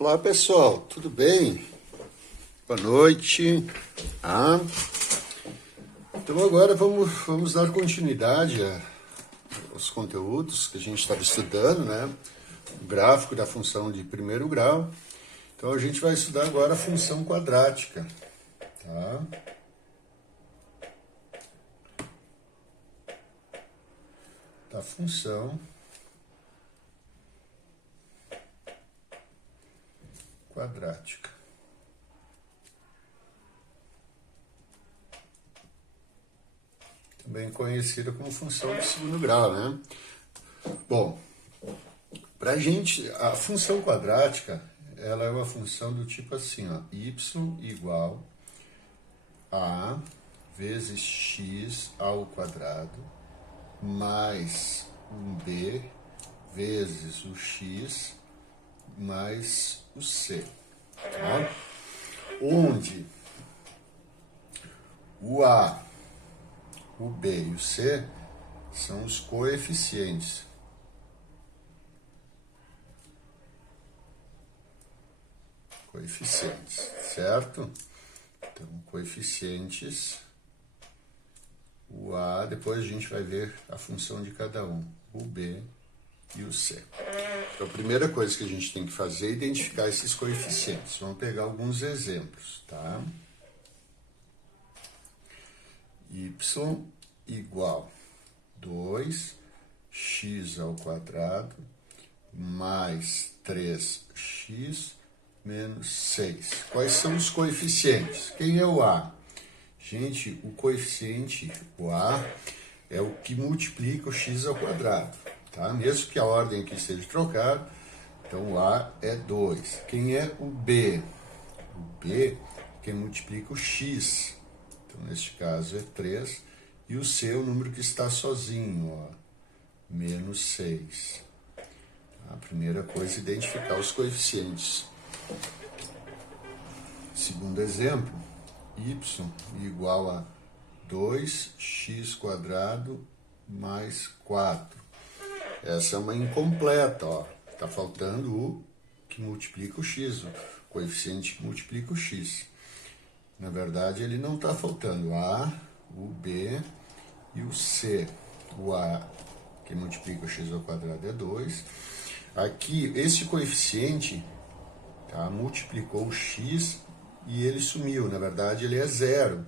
Olá pessoal, tudo bem? Boa noite. Então agora vamos dar continuidade aos conteúdos que a gente estava estudando, né? O gráfico da função de primeiro grau. Então a gente vai estudar agora a função quadrática, tá? Da função quadrática. Também conhecida como função de segundo grau, né? Bom, pra gente, a função quadrática, ela é uma função do tipo assim, ó, y igual a vezes x ao quadrado mais um b vezes o x mais o c, tá? Onde o a, o b e o c são os coeficientes. Coeficientes, certo? Então, coeficientes, o a, depois a gente vai ver a função de cada um, o b e o c. Então, a primeira coisa que a gente tem que fazer é identificar esses coeficientes. Vamos pegar alguns exemplos, tá? Y igual 2x ao quadrado mais 3x menos 6. Quais são os coeficientes? Quem é o a? Gente, o coeficiente, o a, é o que multiplica o x ao quadrado, tá? Mesmo que a ordem aqui seja trocada, então o a é 2. Quem é o b? O b é quem multiplica o x. Então, neste caso, é 3. E o c é o número que está sozinho, ó, menos 6. A primeira coisa é identificar os coeficientes. Segundo exemplo, y igual a 2x² mais 4. Essa é uma incompleta, ó. Está faltando o que multiplica o x, o coeficiente que multiplica o x. Na verdade, ele não está faltando a, o b e o c. O a, que multiplica o x ao quadrado, é 2. Aqui, esse coeficiente, tá, multiplicou o x e ele sumiu. Na verdade, ele é 0.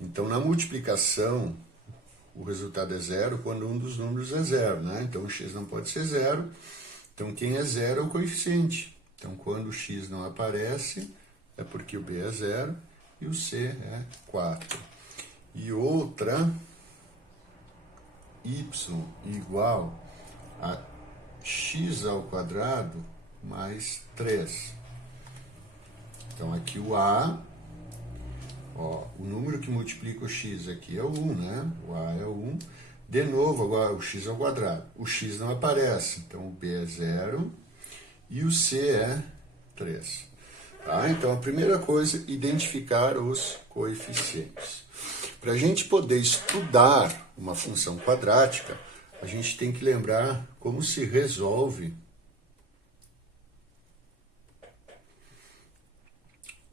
Então, na multiplicação, o resultado é 0 quando um dos números é 0, né? Então, o x não pode ser 0. Então, quem é 0 é o coeficiente. Então, quando o x não aparece, é porque o b é 0 e o c é 4. E outra, y igual a x ao quadrado mais 3. Então, aqui o a, ó, o número que multiplica o x aqui é o 1, né? O a é o 1. De novo, agora o x ao quadrado. O x não aparece, então o b é 0 e o c é 3. Tá? Então, a primeira coisa, identificar os coeficientes. Para a gente poder estudar uma função quadrática, a gente tem que lembrar como se resolve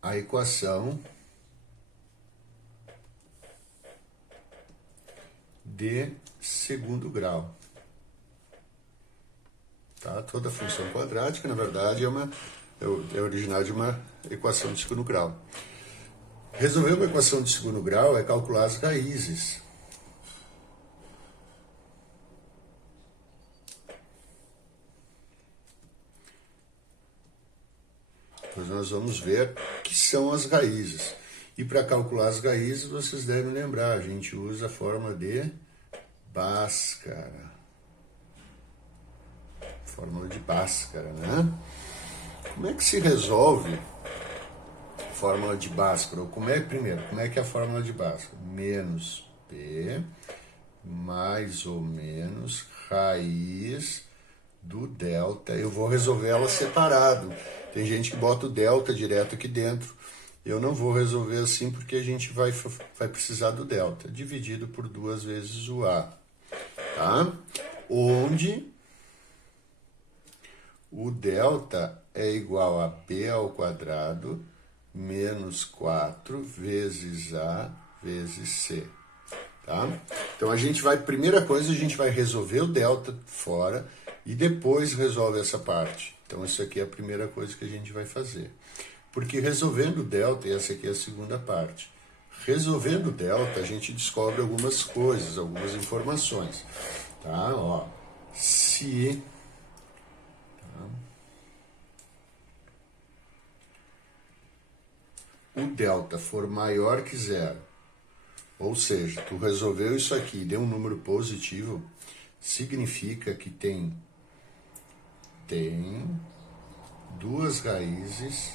a equação de segundo grau. Tá? Toda função quadrática, na verdade, é originária de uma equação de segundo grau. Resolver uma equação de segundo grau é calcular as raízes. Depois nós vamos ver o que são as raízes. E para calcular as raízes, vocês devem lembrar, a gente usa a fórmula de Bhaskara. Fórmula de Bhaskara, né? Como é que se resolve a fórmula de Bhaskara? Primeiro, como é que é a fórmula de Bhaskara? Menos P mais ou menos raiz do delta. Eu vou resolver ela separado. Tem gente que bota o delta direto aqui dentro. Eu não vou resolver assim porque a gente vai precisar do delta, dividido por 2 vezes o A. Tá? Onde o delta é igual a b ao quadrado menos 4 vezes a vezes c. Tá? Então, primeira coisa, a gente vai resolver o delta fora e depois resolve essa parte. Então, isso aqui é a primeira coisa que a gente vai fazer. Porque resolvendo o delta, e essa aqui é a segunda parte, resolvendo o delta, a gente descobre algumas coisas, algumas informações. Tá? Ó, se o delta for maior que zero, ou seja, tu resolveu isso aqui e deu um número positivo, significa que tem duas raízes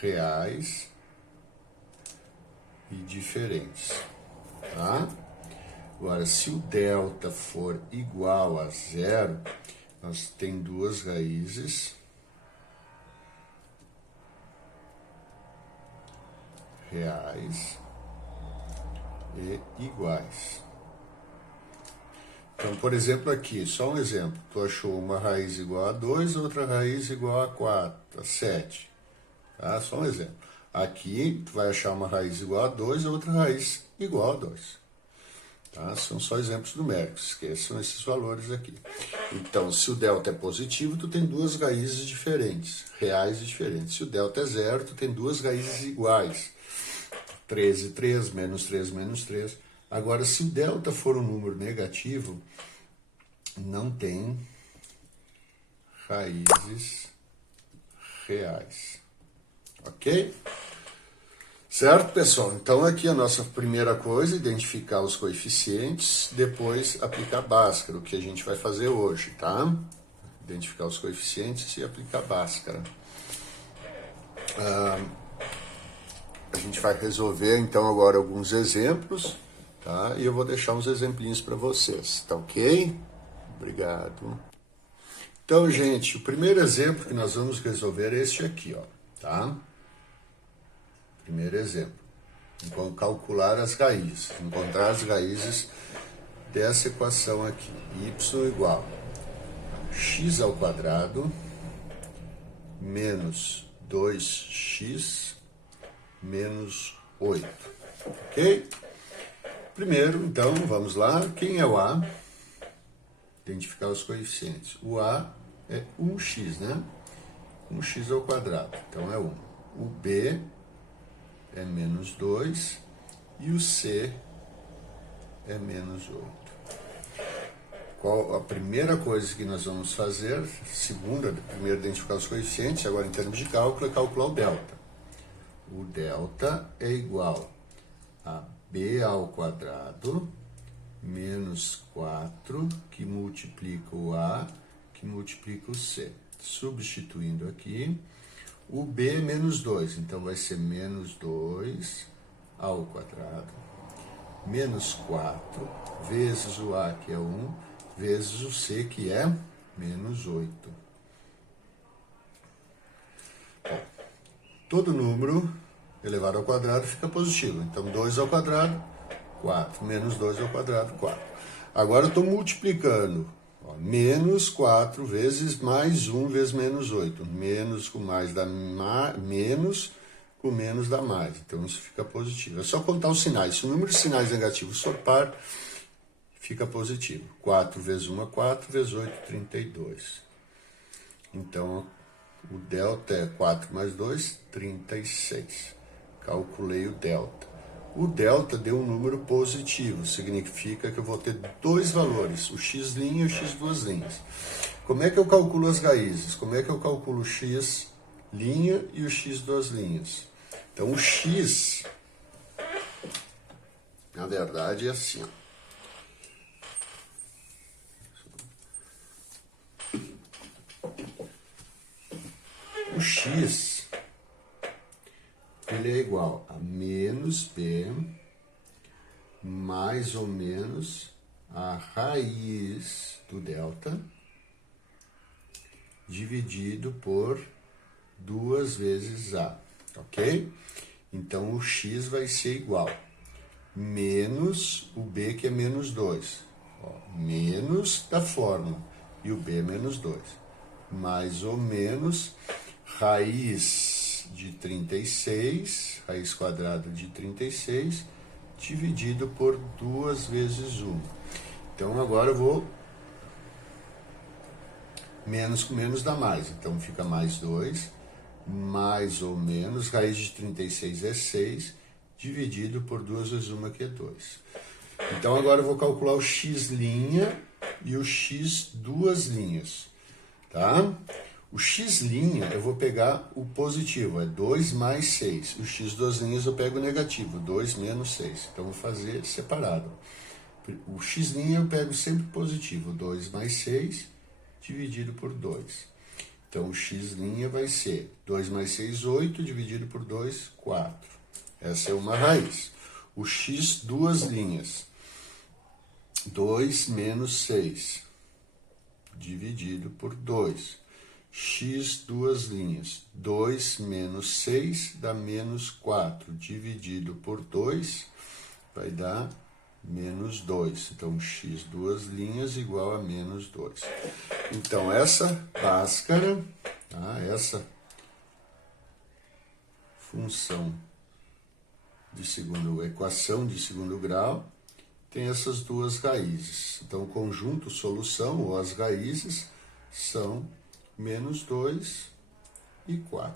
reais e diferentes. Tá? Agora, se o delta for igual a zero, nós temos duas raízes reais e iguais. Então, por exemplo, aqui, só um exemplo. Tu achou uma raiz igual a 2, outra raiz igual a 4, a 7. Tá? Só um exemplo. Aqui, tu vai achar uma raiz igual a 2 e outra raiz igual a 2. Tá? São só exemplos numéricos, esqueçam esses valores aqui. Então, se o delta é positivo, tu tem duas raízes diferentes, reais e diferentes. Se o delta é zero, tu tem duas raízes iguais. 3 e 3, menos 3, menos 3. Agora, se o delta for um número negativo, não tem raízes reais. Ok? Certo, pessoal? Então, aqui a nossa primeira coisa, identificar os coeficientes, depois aplicar Bhaskara, o que a gente vai fazer hoje, tá? Identificar os coeficientes e aplicar Bhaskara. A gente vai resolver, então, agora alguns exemplos, tá? E eu vou deixar uns exemplinhos para vocês, tá ok? Obrigado. Então, gente, o primeiro exemplo que nós vamos resolver é este aqui, ó, tá? Primeiro exemplo. Vamos calcular as raízes, encontrar as raízes dessa equação aqui. Y igual a x ao quadrado menos 2x menos 8. Ok? Primeiro, então, vamos lá. Quem é o A? Identificar os coeficientes. O A é 1x, né? 1x ao quadrado. Então, é 1. O B é menos 2 e o C é menos 8. Qual a primeira coisa que nós vamos fazer? Primeiro identificar os coeficientes, agora em termos de cálculo, é calcular o delta. O delta é igual a b ao quadrado menos 4, que multiplica o A, que multiplica o C. Substituindo aqui, o B é menos 2, então vai ser menos 2 ao quadrado, menos 4, vezes o A, que é 1, vezes o C, que é menos 8. Bom, todo número elevado ao quadrado fica positivo. Então, 2 ao quadrado, 4. Menos 2 ao quadrado, 4. Agora, eu estou multiplicando. Ó, menos 4 vezes mais 1 vezes menos 8. Menos com mais dá menos, com menos dá mais. Então, isso fica positivo. É só contar os sinais. Se o número de sinais negativos for par, fica positivo. 4 vezes 1 é 4, vezes 8, 32. Então, o delta é 4 mais 2, 36. Calculei o delta. O delta deu um número positivo, significa que eu vou ter dois valores, o x' e o x duas linhas. Como é que eu calculo as raízes? Como é que eu calculo o x' e o x duas linhas? Então, o x, na verdade, é assim, ó. O x, ele é igual a menos b mais ou menos a raiz do delta dividido por 2 vezes a, ok? Então, o x vai ser igual menos o b, que é menos 2, Ó, menos da fórmula. E o b é menos 2. Mais ou menos raiz de 36, raiz quadrada de 36, dividido por 2 vezes 1. Então, agora eu vou... Menos com menos dá mais. Então, fica mais 2, mais ou menos, raiz de 36 é 6, dividido por 2 vezes 1, que é 2. Então, agora eu vou calcular o x' e o x duas linhas, tá? O x' eu vou pegar o positivo, é 2 mais 6. O x duas linhas eu pego o negativo, 2 menos 6. Então, vou fazer separado. O x' eu pego sempre positivo, 2 mais 6, dividido por 2. Então, o x' vai ser 2 mais 6, 8, dividido por 2, 4. Essa é uma raiz. O x duas linhas, 2 menos 6, dividido por 2. X duas linhas, 2 menos 6 dá menos 4, dividido por 2, vai dar menos 2. Então, x duas linhas igual a menos 2. Então, essa Bhaskara, tá? Essa função de segundo, equação de segundo grau, tem essas duas raízes. Então, o conjunto solução, ou as raízes, são menos 2 e 4.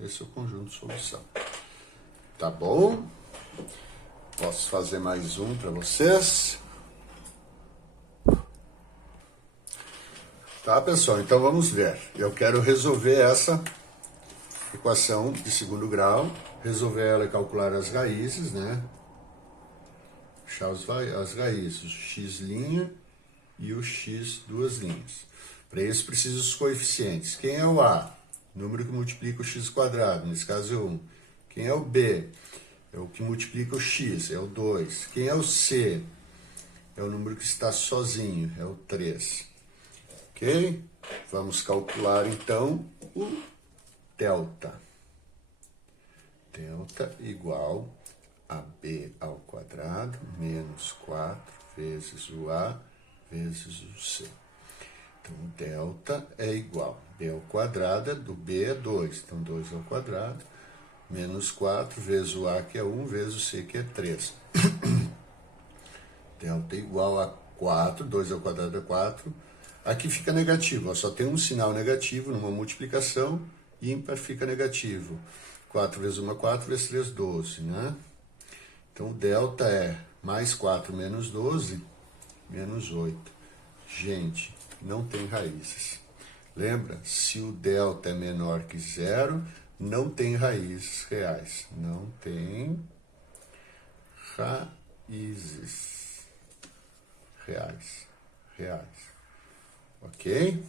Esse é o conjunto solução. Tá bom? Posso fazer mais um para vocês? Tá, pessoal? Então, vamos ver. Eu quero resolver essa equação de segundo grau, resolver ela e calcular as raízes, né? Achar as raízes, o x' e o x duas linhas. Para isso, preciso dos coeficientes. Quem é o A? Número que multiplica o x quadrado, nesse caso é 1. Quem é o B? É o que multiplica o x, é o 2. Quem é o C? É o número que está sozinho, é o 3. Ok? Vamos calcular, então, o delta. Delta igual a b ao quadrado menos 4 vezes o A vezes o C. Então, delta é igual. B ao quadrado do B é 2. Então, 2 ao quadrado menos 4 vezes o A, que é 1, vezes o C, que é 3. Delta é igual a 4. 2 ao quadrado é 4. Aqui fica negativo. Ó, só tem um sinal negativo numa multiplicação. Ímpar fica negativo. 4 vezes 1 é 4, vezes 3, 12, né? Então, o delta é mais 4 menos 12, menos 8. Gente, não tem raízes. Lembra? Se o delta é menor que 0, não tem raízes reais. Não tem raízes reais. Ok?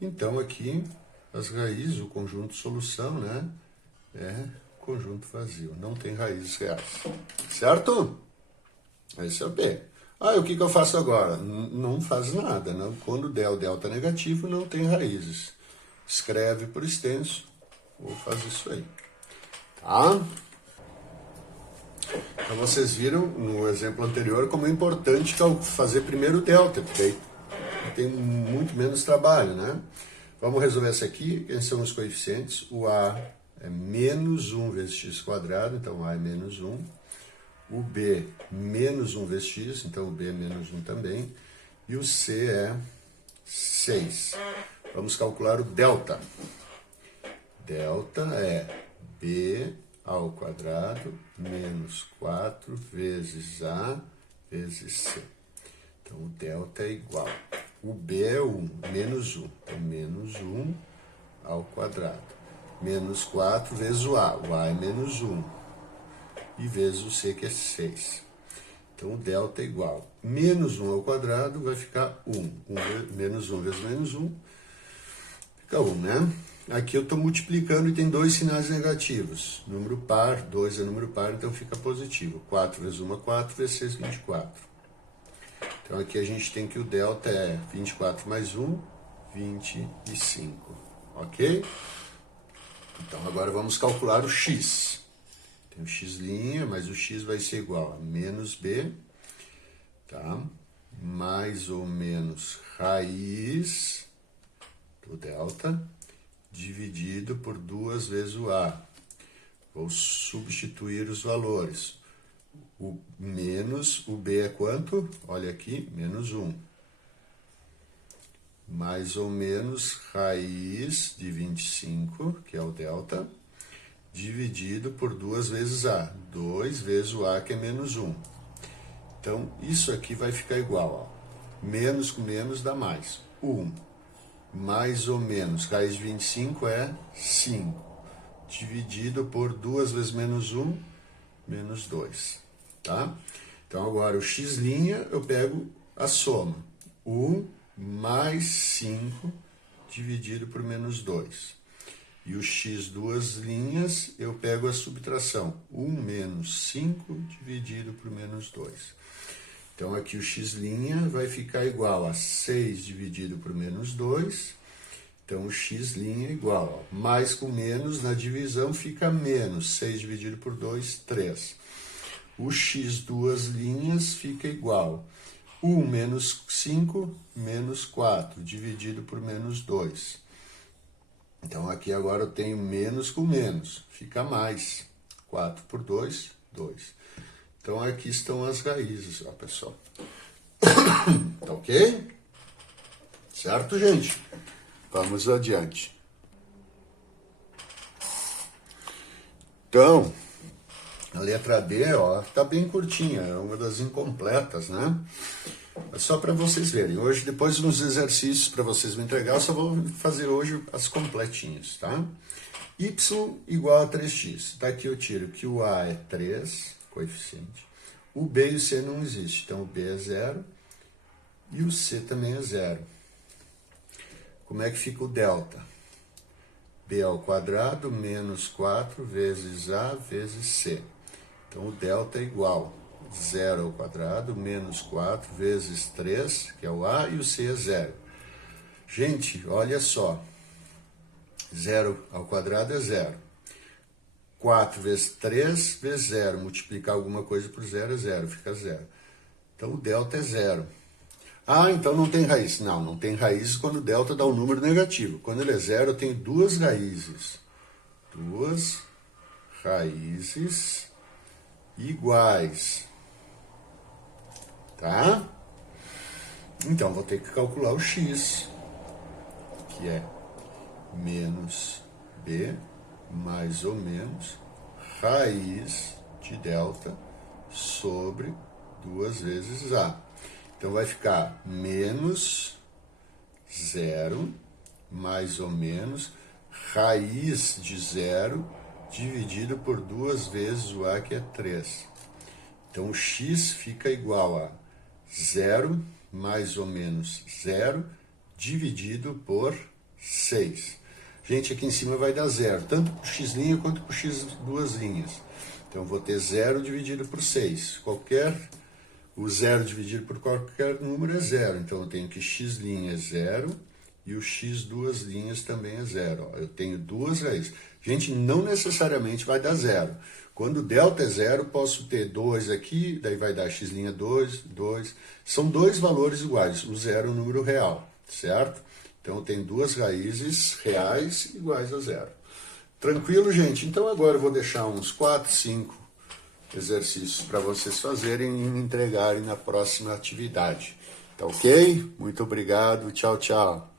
Então, aqui, as raízes, o conjunto solução, né? É conjunto vazio, não tem raízes reais. Certo? Esse é o B. Ah, e o que eu faço agora? Não faz nada. Não? Quando o delta negativo, não tem raízes. Escreve por extenso, ou faz isso aí. Tá? Então, vocês viram no exemplo anterior como é importante fazer primeiro o delta, porque aí tem muito menos trabalho, né? Vamos resolver essa aqui. Quem são os coeficientes? O A é menos 1 vezes x quadrado, então A é menos 1. O B, menos 1 vezes x, então o B é menos 1 também. E o C é 6. Vamos calcular o delta. Delta é B ao quadrado menos 4 vezes A vezes C. Então, o delta é igual. O B é 1, menos 1. Então, menos 1 ao quadrado. Menos 4 vezes o A. O A é menos 1. E vezes o C, que é 6. Então, o delta é igual. Menos 1 ao quadrado vai ficar 1. Menos 1 vezes menos 1 fica 1, né? Aqui eu estou multiplicando e tem dois sinais negativos. Número par, 2 é número par, então fica positivo. 4 vezes 1 é 4, vezes 6, 24. Então, aqui a gente tem que o delta é 24 mais 1, 25. Ok? Então, agora vamos calcular o x. Tem o x', mas o x vai ser igual a menos b, tá? mais ou menos raiz do delta dividido por 2 vezes o A. Vou substituir os valores. O menos, o B é quanto? Olha aqui, menos 1. Mais ou menos raiz de 25, que é o delta, dividido por 2 vezes A. 2 vezes o A, que é menos 1. Então, isso aqui vai ficar igual. Ó. Menos com menos dá mais. 1. Mais ou menos, raiz de 25 é 5. Dividido por 2 vezes menos 1, menos 2. Tá? Então, agora o x' eu pego a soma. 1 mais 5 dividido por menos 2. E o x duas linhas, eu pego a subtração. 1 menos 5 dividido por menos 2. Então, aqui o x' vai ficar igual a 6 dividido por menos 2. Então, o x' é igual, ó, mais com menos, na divisão fica menos, 6 dividido por 2, 3. O x duas linhas fica igual, 1 menos 5, menos 4, dividido por menos 2. Então, aqui agora eu tenho menos com menos, fica mais, 4 por 2, 2. Então, aqui estão as raízes, ó, pessoal. Tá ok? Certo, gente? Vamos adiante. Então, a letra D, ó, tá bem curtinha, é uma das incompletas, né? É só para vocês verem. Hoje, depois nos exercícios para vocês me entregar, eu só vou fazer hoje as completinhas, tá? Y igual a 3x. Daqui eu tiro que o A é 3, coeficiente. O B e o C não existe, então o B é 0 e o C também é 0. Como é que fica o delta? B ao quadrado menos 4 vezes A vezes C. Então, o delta é igual a 0 ao quadrado menos 4 vezes 3, que é o A, e o C é 0. Gente, olha só. 0 ao quadrado é 0. 4 vezes 3 vezes 0. Multiplicar alguma coisa por 0 é 0, fica 0. Então, o delta é 0. Ah, então não tem raiz. Não, não tem raiz quando o delta dá um número negativo. Quando ele é 0, eu tenho duas raízes. Duas raízes iguais. Tá? Então, vou ter que calcular o x, que é menos b, mais ou menos, raiz de delta sobre 2 vezes a. Então, vai ficar menos 0, mais ou menos, raiz de 0, dividido por 2 vezes o A, que é 3. Então, o x fica igual a 0, mais ou menos 0, dividido por 6. Gente, aqui em cima vai dar 0, tanto para o x' quanto para o x duas linhas. Então, vou ter 0 dividido por 6. O 0 dividido por qualquer número é 0. Então, eu tenho que x' é 0 e o x duas linhas também é 0. Eu tenho duas raízes. Gente, não necessariamente vai dar 0. Quando o delta é 0, posso ter 2 aqui, daí vai dar x' 2, 2. São dois valores iguais. O 0 é um número real, certo? Então, eu tenho duas raízes reais iguais a 0. Tranquilo, gente? Então, agora eu vou deixar uns 4, 5 exercícios para vocês fazerem e me entregarem na próxima atividade. Tá ok? Muito obrigado. Tchau, tchau.